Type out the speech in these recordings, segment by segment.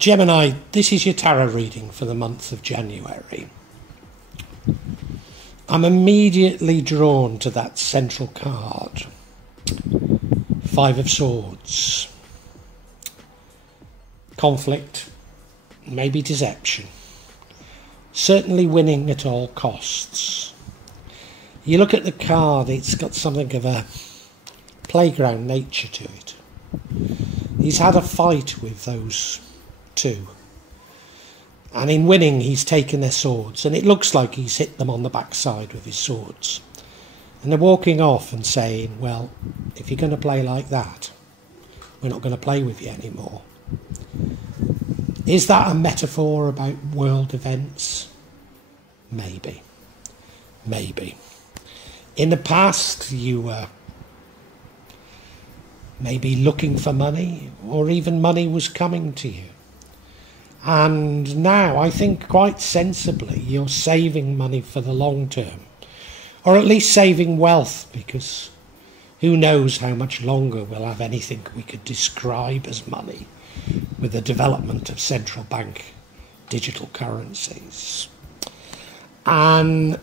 Gemini, this is your tarot reading for the month of January. I'm immediately drawn to that central card, Five of Swords. Conflict, maybe deception, certainly winning at all costs. You look at the card, it's got something of a playground nature to it. He's had a fight with those two, and in winning he's taken their swords, and it looks like he's hit them on the backside with his swords, and they're walking off and saying, well, if you're going to play like that, we're not going to play with you anymore. Is that a metaphor about world events? Maybe. In the past you were maybe looking for money, or even money was coming to you. And now, I think quite sensibly, you're saving money for the long term, or at least saving wealth, because who knows how much longer we'll have anything we could describe as money with the development of central bank digital currencies. And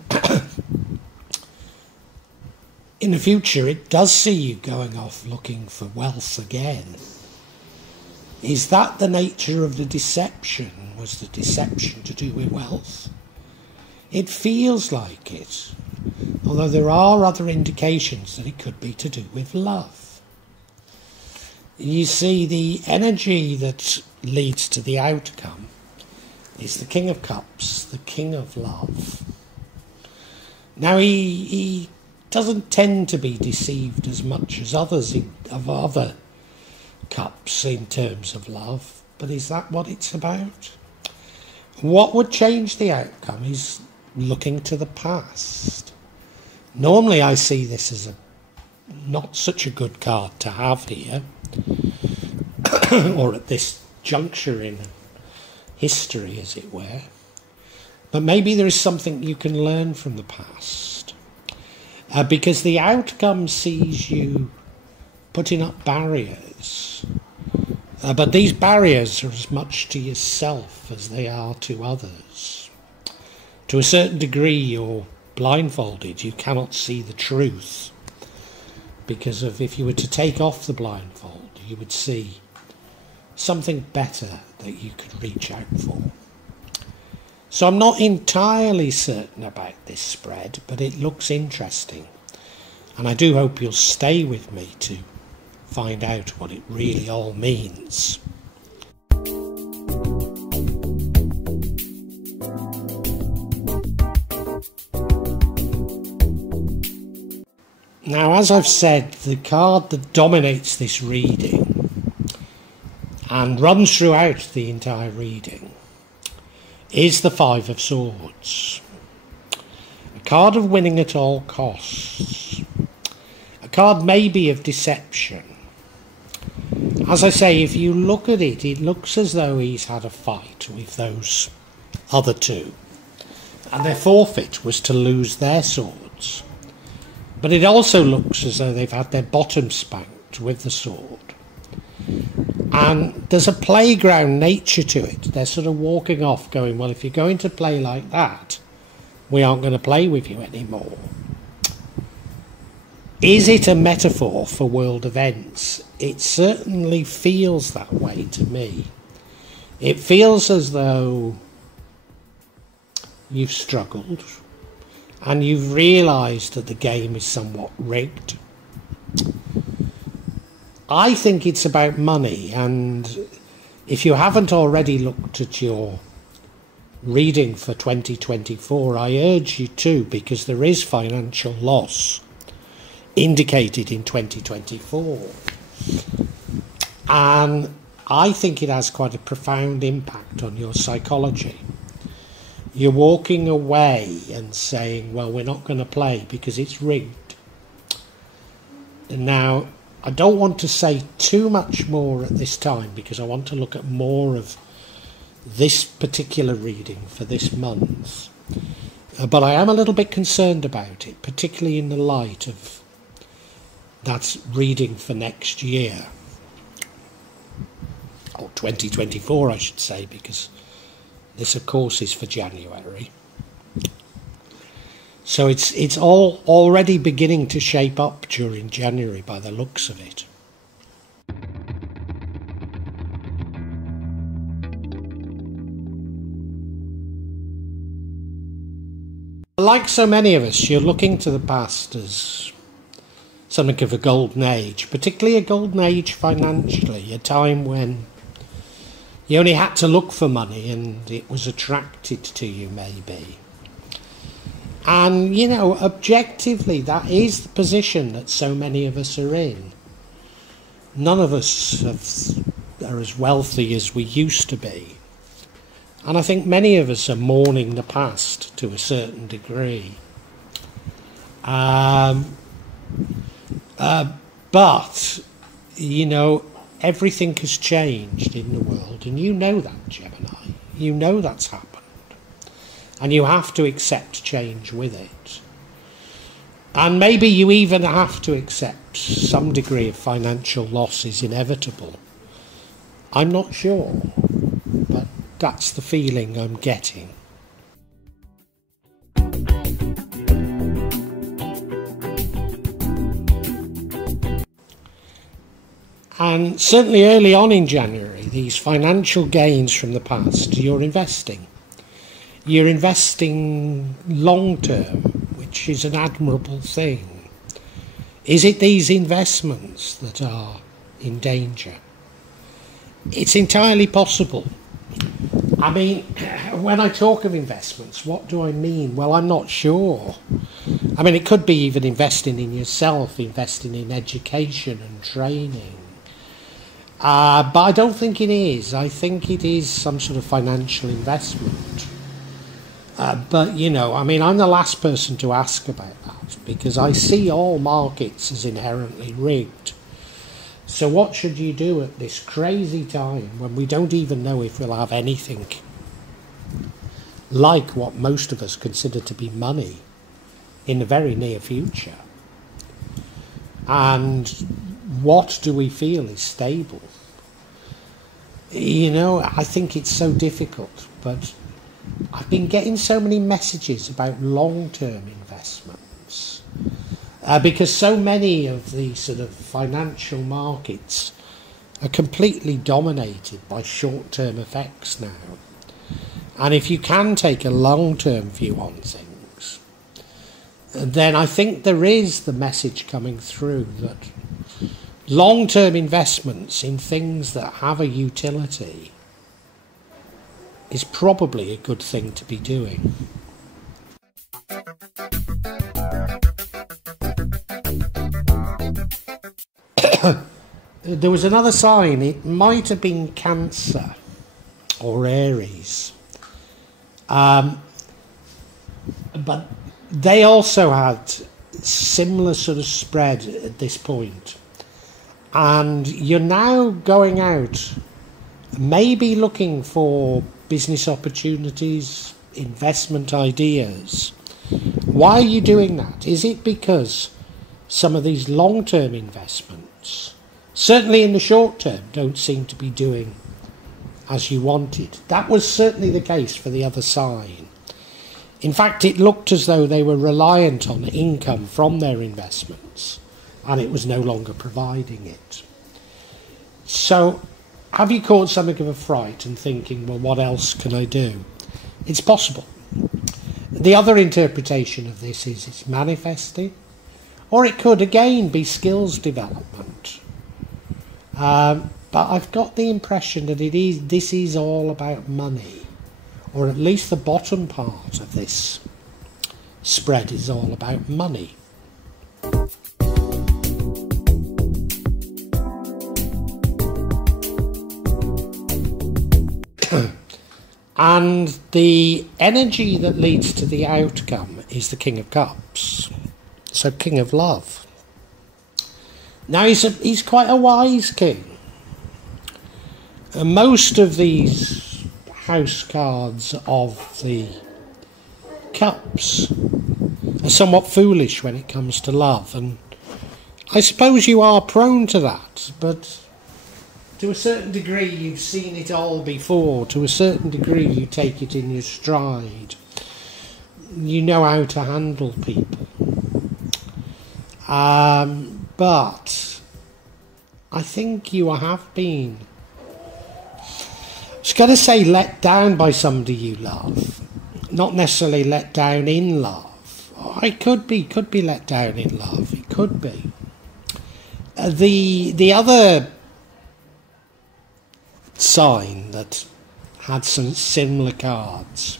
in the future, it does see you going off looking for wealth again. Is that the nature of the deception? Was the deception to do with wealth? It feels like it, although there are other indications that it could be to do with love. You see, the energy that leads to the outcome is the King of Cups, the King of Love. Now, he doesn't tend to be deceived as much as others of other cups in terms of love, but is that what it's about? What would change the outcome is looking to the past. Normally I see this as not such a good card to have here, or at this juncture in history, as it were, but maybe there is something you can learn from the past, because the outcome sees you putting up barriers, but these barriers are as much to yourself as they are to others. To a certain degree, you're blindfolded. You cannot see the truth, because if you were to take off the blindfold, you would see something better that you could reach out for. So I'm not entirely certain about this spread, but it looks interesting, and I do hope you'll stay with me to find out what it really all means. Now, as I've said, the card that dominates this reading and runs throughout the entire reading is the Five of Swords. A card of winning at all costs. A card maybe of deception. As I say, if you look at it, it looks as though he's had a fight with those other two, and their forfeit was to lose their swords. But it also looks as though they've had their bottom spanked with the sword. And there's a playground nature to it. They're sort of walking off going, well, if you're going to play like that, we aren't going to play with you anymore. Is it a metaphor for world events? It certainly feels that way to me. It feels as though you've struggled and you've realised that the game is somewhat rigged. I think it's about money, and if you haven't already looked at your reading for 2024, I urge you to, because there is financial loss indicated in 2024, and I think it has quite a profound impact on your psychology. You're walking away and saying, well, we're not going to play because it's rigged. And now, I don't want to say too much more at this time, because I want to look at more of this particular reading for this month. But I am a little bit concerned about it, particularly in the light of that reading for next year. 2024, I should say, because this, of course, is for January. So it's all already beginning to shape up during January by the looks of it. Like so many of us, you're looking to the past as something of a golden age, particularly a golden age financially, a time when you only had to look for money and it was attracted to you, maybe. And, you know, objectively, that is the position that so many of us are in. None of us are as wealthy as we used to be. And I think many of us are mourning the past to a certain degree. But, you know, everything has changed in the world, and you know that, Gemini. You know that's happened. And you have to accept change with it. And maybe you even have to accept some degree of financial loss is inevitable. I'm not sure, but that's the feeling I'm getting. And certainly early on in January, these financial gains from the past, you're investing. You're investing long term, which is an admirable thing. Is it these investments that are in danger? It's entirely possible. I mean, when I talk of investments, what do I mean? Well, I'm not sure. I mean, it could be even investing in yourself, investing in education and training. But I don't think it is. I think it is some sort of financial investment. But, you know, I mean, I'm the last person to ask about that because I see all markets as inherently rigged. So what should you do at this crazy time when we don't even know if we'll have anything like what most of us consider to be money in the very near future? And what do we feel is stable? You know, I think it's so difficult, but I've been getting so many messages about long-term investments because so many of the sort of financial markets are completely dominated by short-term effects now. And if you can take a long-term view on things, then I think there is the message coming through that long-term investments in things that have a utility is probably a good thing to be doing. There was another sign. It might have been Cancer or Aries. But they also had similar sort of spread at this point. And you're now going out, maybe looking for business opportunities, investment ideas. Why are you doing that? Is it because some of these long-term investments, certainly in the short term, don't seem to be doing as you wanted? That was certainly the case for the other sign. In fact, it looked as though they were reliant on income from their investments, and it was no longer providing it. So, have you caught something of a fright and thinking, well, what else can I do? It's possible. The other interpretation of this is it's manifesting, or it could again be skills development. But I've got the impression that this is all about money, or at least the bottom part of this spread is all about money. And the energy that leads to the outcome is the King of Cups, so King of Love. Now he's quite a wise king. And most of these house cards of the cups are somewhat foolish when it comes to love, and I suppose you are prone to that, but To a certain degree, you've seen it all before. To a certain degree, you take it in your stride. You know how to handle people. But I think you have been, I was going to say, let down by somebody you love. Not necessarily let down in love. It could be let down in love. It could be. The other sign that had some similar cards,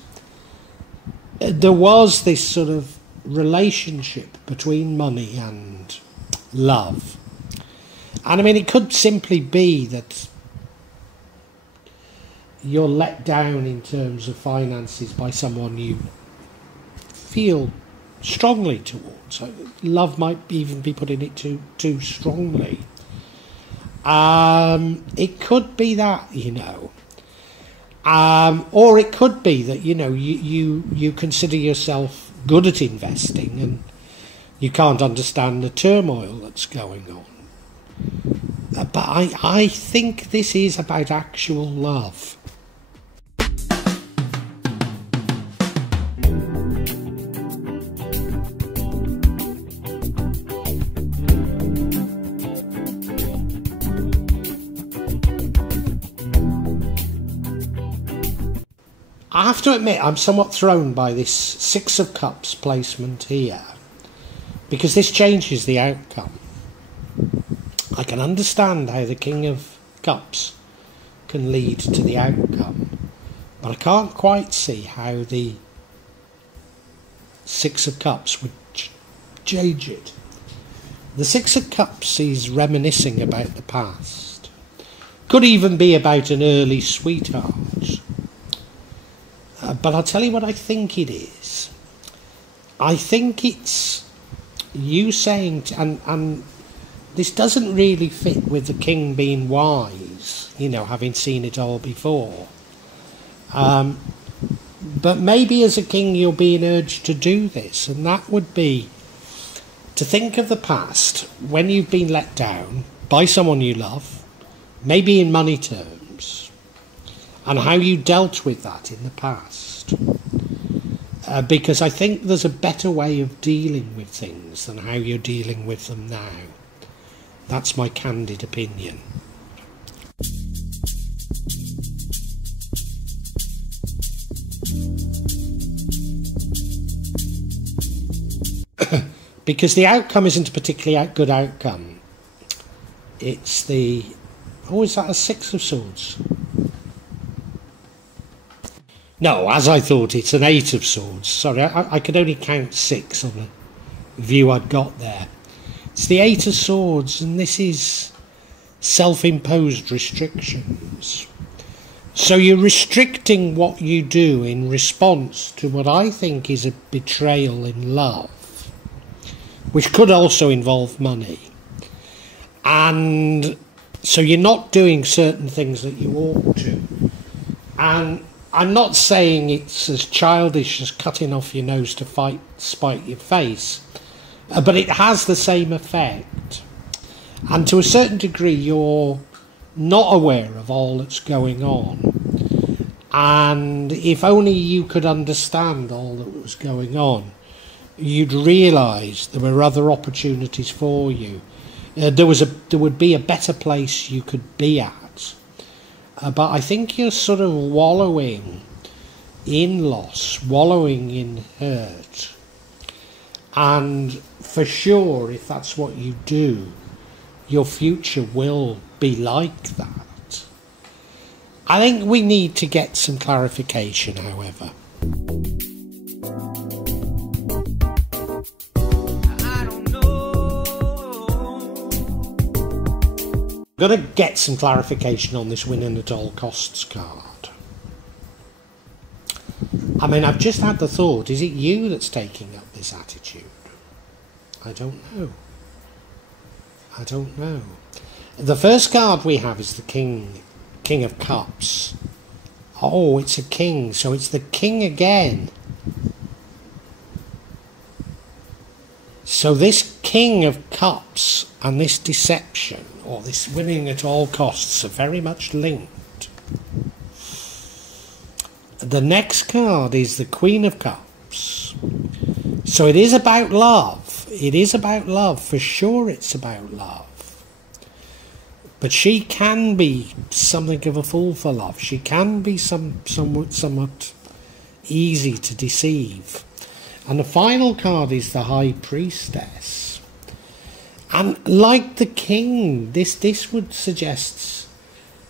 there was this sort of relationship between money and love. And I mean, it could simply be that you're let down in terms of finances by someone you feel strongly towards. Love might even be putting it too strongly. It could be that, you know. Or it could be that, you know, you consider yourself good at investing and you can't understand the turmoil that's going on. But I think this is about actual love. I have to admit, I'm somewhat thrown by this Six of Cups placement here, because this changes the outcome. I can understand how the King of Cups can lead to the outcome, but I can't quite see how the Six of Cups would change it. The Six of Cups is reminiscing about the past. Could even be about an early sweetheart. But I'll tell you what I think it is. I think it's you saying, and this doesn't really fit with the king being wise, you know, having seen it all before. But maybe as a king you're being urged to do this, and that would be to think of the past when you've been let down by someone you love, maybe in money terms, and how you dealt with that in the past. Because I think there's a better way of dealing with things than how you're dealing with them now. That's my candid opinion. Because the outcome isn't a particularly good outcome. It's the... Oh, is that a Six of Swords? No, as I thought, it's an Eight of Swords. Sorry, I could only count six on the view I'd got there. It's the Eight of Swords, and this is self-imposed restrictions. So you're restricting what you do in response to what I think is a betrayal in love, which could also involve money. And so you're not doing certain things that you ought to. And I'm not saying it's as childish as cutting off your nose to spite your face, but it has the same effect. And to a certain degree, you're not aware of all that's going on. And if only you could understand all that was going on, you'd realise there were other opportunities for you. There would be a better place you could be at. But I think you're sort of wallowing in loss, wallowing in hurt. And for sure, if that's what you do, your future will be like that. I think we need to get some clarification, however. Got to get some clarification on this winning at all costs card. I mean, I've just had the thought, is it you that's taking up this attitude? I don't know. I don't know. The first card we have is the King of Cups. Oh, it's a king, so it's the king again. So this King of Cups and this deception, or this winning at all costs, are very much linked. The next card is the Queen of Cups. So it is about love. It is about love. For sure it's about love. But she can be something of a fool for love. She can be somewhat easy to deceive. And the final card is the High Priestess. And like the King, this would suggest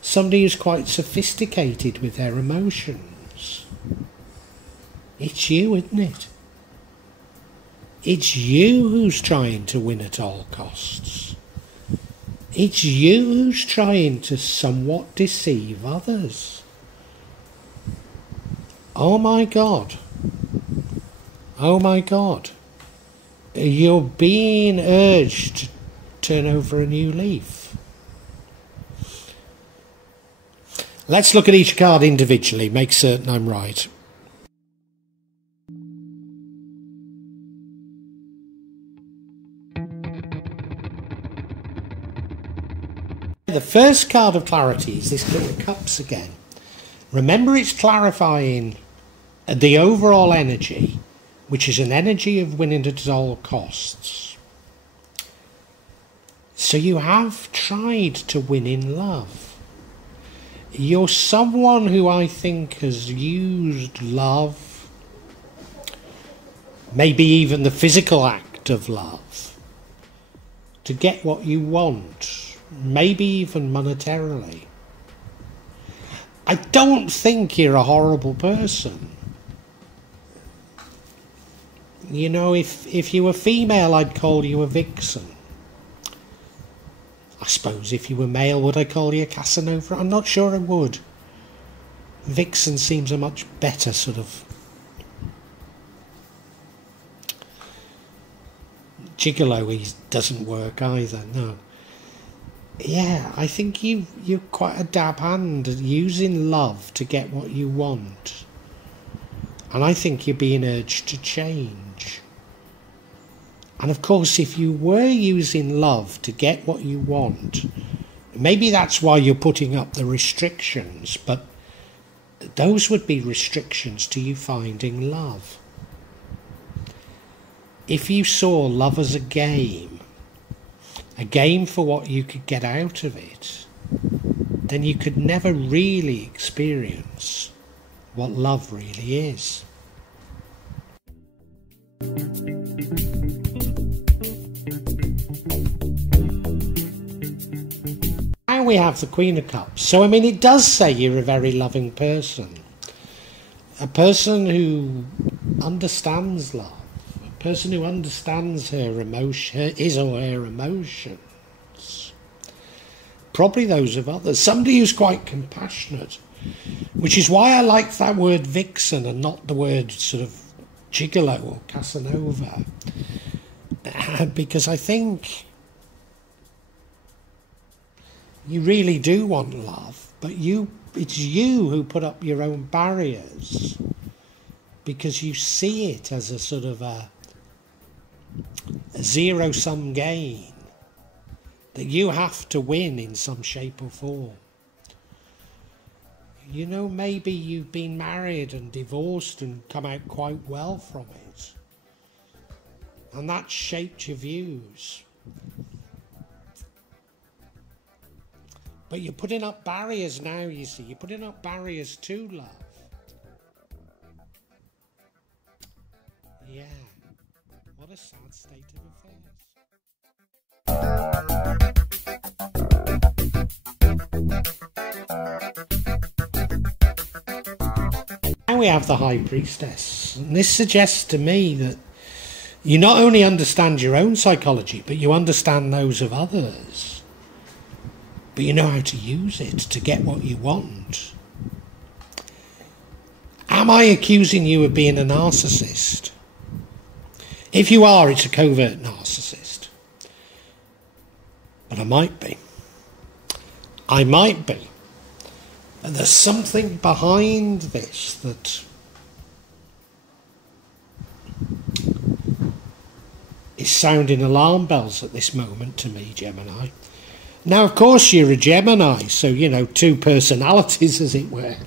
somebody who's quite sophisticated with their emotions. It's you, isn't it? It's you who's trying to win at all costs. It's you who's trying to somewhat deceive others. Oh my God. Oh my God. You're being urged to turn over a new leaf. Let's look at each card individually, make certain I'm right. The first card of clarity is this King of Cups again. Remember, it's clarifying the overall energy, which is an energy of winning at all costs. So you have tried to win in love. You're someone who I think has used love, maybe even the physical act of love, to get what you want, maybe even monetarily. I don't think you're a horrible person. You know, if you were female, I'd call you a vixen. I suppose if you were male, would I call you a Casanova? I'm not sure I would. Vixen seems a much better sort of... Gigolo doesn't work either, no. Yeah, I think you're quite a dab hand at using love to get what you want. And I think you're being urged to change. And of course, if you were using love to get what you want, maybe that's why you're putting up the restrictions, but those would be restrictions to you finding love. If you saw love as a game for what you could get out of it, then you could never really experience what love really is. Now we have the Queen of Cups. So, I mean, it does say you're a very loving person. A person who understands love. A person who understands her emotion, his or her emotions. Probably those of others. Somebody who's quite compassionate. Which is why I like that word vixen and not the word sort of gigolo or Casanova. Because I think you really do want love, but it's you who put up your own barriers because you see it as a sort of a zero-sum game that you have to win in some shape or form. You know, maybe you've been married and divorced and come out quite well from it. And that shaped your views. But you're putting up barriers now, you see. You're putting up barriers to love. Yeah. What a sad state of affairs. Now we have the High Priestess. And this suggests to me that you not only understand your own psychology, but you understand those of others. But you know how to use it to get what you want. Am I accusing you of being a narcissist? If you are, it's a covert narcissist. But I might be. I might be. And there's something behind this that is sounding alarm bells at this moment to me, Gemini. Now, of course, you're a Gemini, so, you know, two personalities, as it were.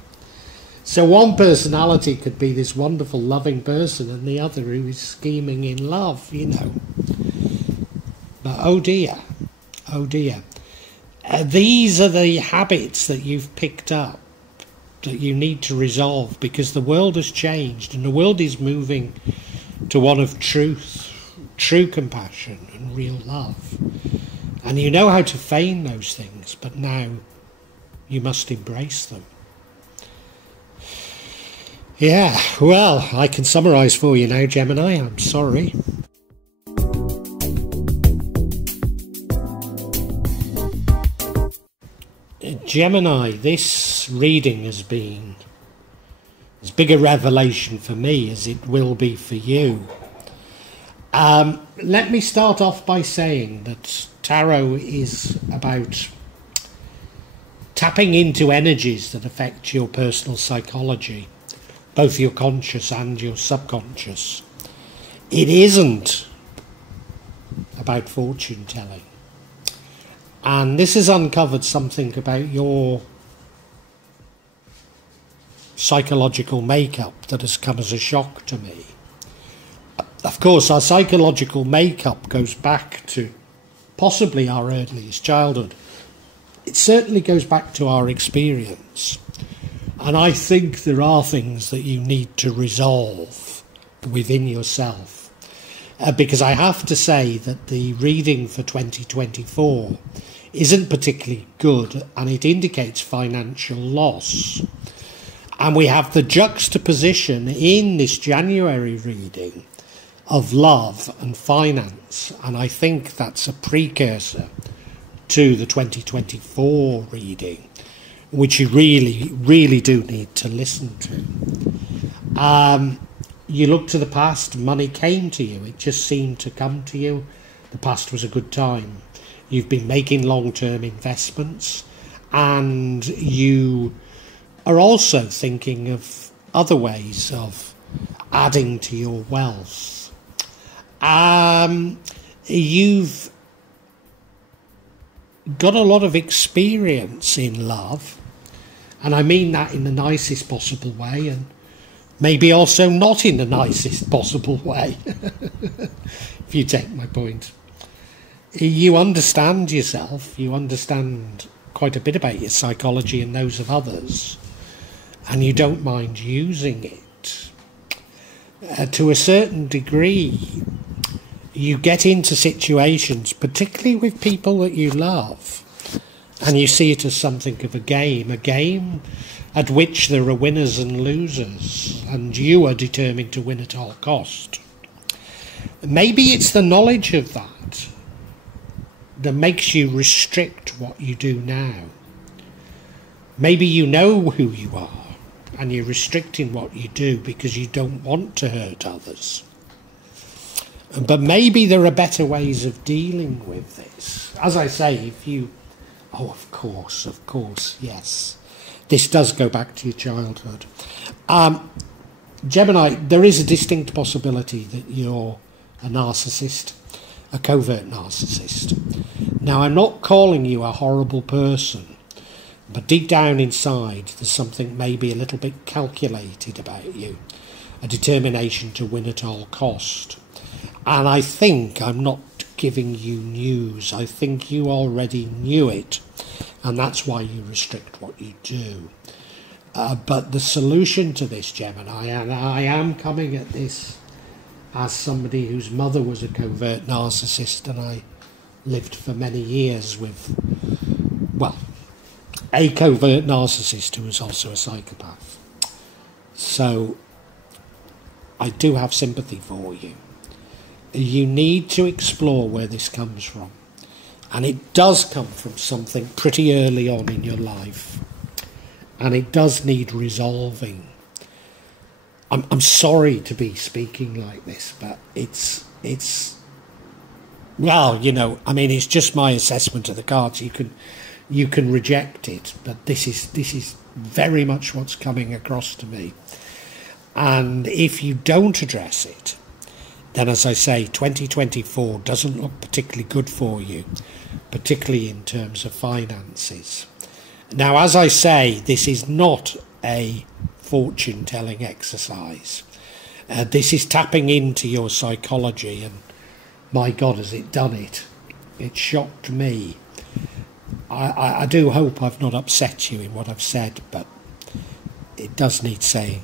So one personality could be this wonderful, loving person, and the other who is scheming in love, you know. But oh dear, oh dear. These are the habits that you've picked up that you need to resolve, because the world has changed and the world is moving to one of truth, true compassion and real love. And you know how to feign those things, but now you must embrace them. Yeah, well, I can summarise for you now, Gemini. I'm sorry. Gemini, this reading has been as big a revelation for me as it will be for you. Let me start off by saying that tarot is about tapping into energies that affect your personal psychology, both your conscious and your subconscious. It isn't about fortune telling. And this has uncovered something about your psychological makeup that has come as a shock to me. Of course, our psychological makeup goes back to possibly our earliest childhood. It certainly goes back to our experience. And I think there are things that you need to resolve within yourself. Because I have to say that the reading for 2024 isn't particularly good, and it indicates financial loss. And we have the juxtaposition in this January reading of love and finance, and I think that's a precursor to the 2024 reading, which you really do need to listen to. You look to the past, money came to you. It just seemed to come to you. The past was a good time. You've been making long-term investments, and you are also thinking of other ways of adding to your wealth. You've got a lot of experience in love, and I mean that in the nicest possible way, and maybe also not in the nicest possible way, if you take my point. You understand yourself, you understand quite a bit about your psychology and those of others, and you don't mind using it. To a certain degree, you get into situations, particularly with people that you love, and you see it as something of a game at which there are winners and losers, and you are determined to win at all cost. Maybe it's the knowledge of that makes you restrict what you do now. Maybe you know who you are, and you're restricting what you do because you don't want to hurt others. But maybe there are better ways of dealing with this. As I say, if you... Oh, of course, yes. This does go back to your childhood. Gemini, there is a distinct possibility that you're a narcissist, a covert narcissist. Now, I'm not calling you a horrible person, but deep down inside, there's something maybe a little bit calculated about you, a determination to win at all cost. And I think I'm not giving you news. I think you already knew it, and that's why you restrict what you do. But the solution to this, Gemini, and I am coming at this as somebody whose mother was a covert narcissist, and I lived for many years with, well, a covert narcissist who was also a psychopath. So I do have sympathy for you. You need to explore where this comes from. And it does come from something pretty early on in your life. And it does need resolving. I'm sorry to be speaking like this, but it's well, you know, I mean, it's just my assessment of the cards. You can reject it, but this is very much what's coming across to me. And if you don't address it, then as I say, 2024 doesn't look particularly good for you, particularly in terms of finances. Now, as I say, this is not a fortune-telling exercise. This is tapping into your psychology, and my God, has it done it. It shocked me. I do hope I've not upset you in what I've said, but it does need saying.